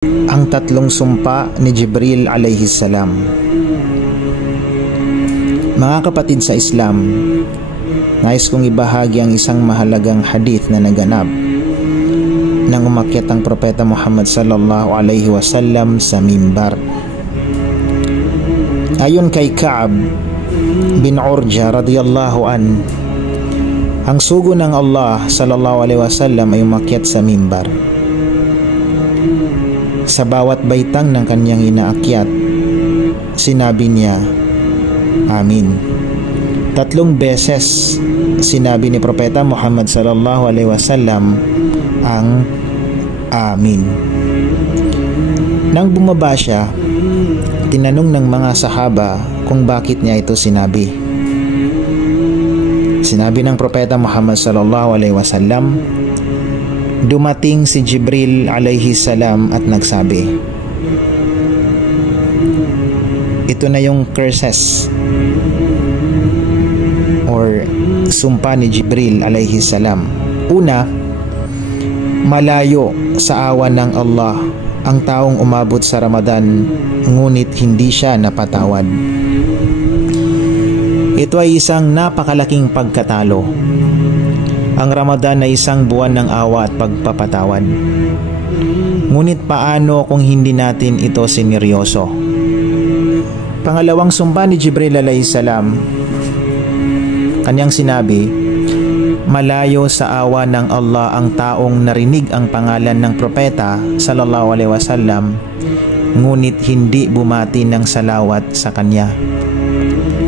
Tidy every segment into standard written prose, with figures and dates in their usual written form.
Ang tatlong sumpa ni Jibril alayhi salam. Mga kapatid sa Islam, nais kong ibahagi ang isang mahalagang hadith na naganap nang umakyat ang propeta Muhammad sallallahu alaihi wasallam sa mimbar. Ayon kay Ka'ab bin Urja radiyallahu an, ang sugo ng Allah sallallahu alaihi wasallam ay umakyat sa mimbar. Sa bawat baitang ng kanyang inaakyat, sinabi niya, Amin. 3 beses sinabi ni Propeta Muhammad sallallahu alaihi wasallam ang Amin. Nang bumaba siya, tinanong ng mga sahaba kung bakit niya ito sinabi. Sinabi ng Propeta Muhammad sallallahu alaihi wasallam, dumating si Jibril alayhi salam at nagsabi, ito na yung curses or sumpa ni Jibril alayhi salam. Una, malayo sa awa ng Allah ang taong umabot sa Ramadan ngunit hindi siya napatawad. Ito ay isang napakalaking pagkatalo. Ang Ramadan ay isang buwan ng awa at pagpapatawad. Ngunit paano kung hindi natin ito sineryoso? Pangalawang sumpa ni Jibril alayhi salam, kanyang sinabi, malayo sa awa ng Allah ang taong narinig ang pangalan ng propeta sallallahu alaihi wasallam ngunit hindi bumati ng salawat sa kanya.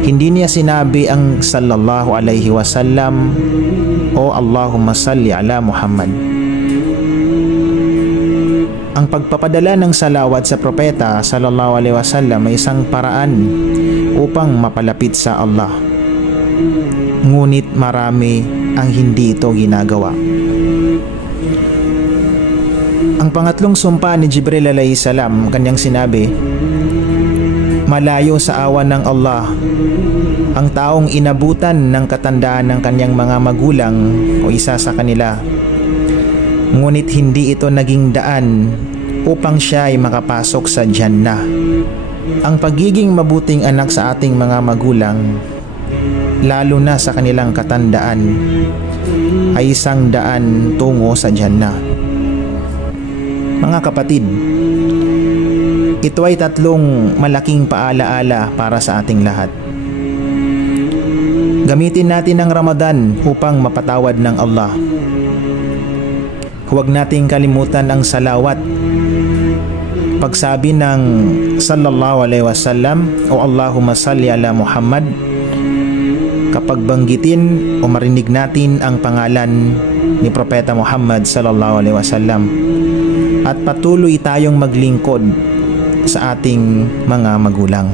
Hindi niya sinabi ang sallallahu alaihi wasallam o Allahumma salli ala Muhammad. Ang pagpapadala ng salawat sa propeta sallallahu alaihi wasallam ay isang paraan upang mapalapit sa Allah. Ngunit marami ang hindi ito ginagawa. Ang pangatlong sumpa ni Jibril alayhi salam, kanyang sinabi, malayo sa awa ng Allah ang taong inabutan ng katandaan ng kanyang mga magulang o isa sa kanila, ngunit hindi ito naging daan upang siya ay makapasok sa Jannah. Ang pagiging mabuting anak sa ating mga magulang, lalo na sa kanilang katandaan, ay isang daan tungo sa Jannah. Mga kapatid, ito ay 3 malaking paalaala para sa ating lahat. Gamitin natin ang Ramadan upang mapatawad ng Allah. Huwag nating kalimutan ang salawat. Pagsabi ng sallallahu alaihi wasallam o Allahumma salli ala Muhammad, kapag banggitin o marinig natin ang pangalan ni Propeta Muhammad sallallahu alaihi wasallam, at patuloy tayong maglingkod sa ating mga magulang.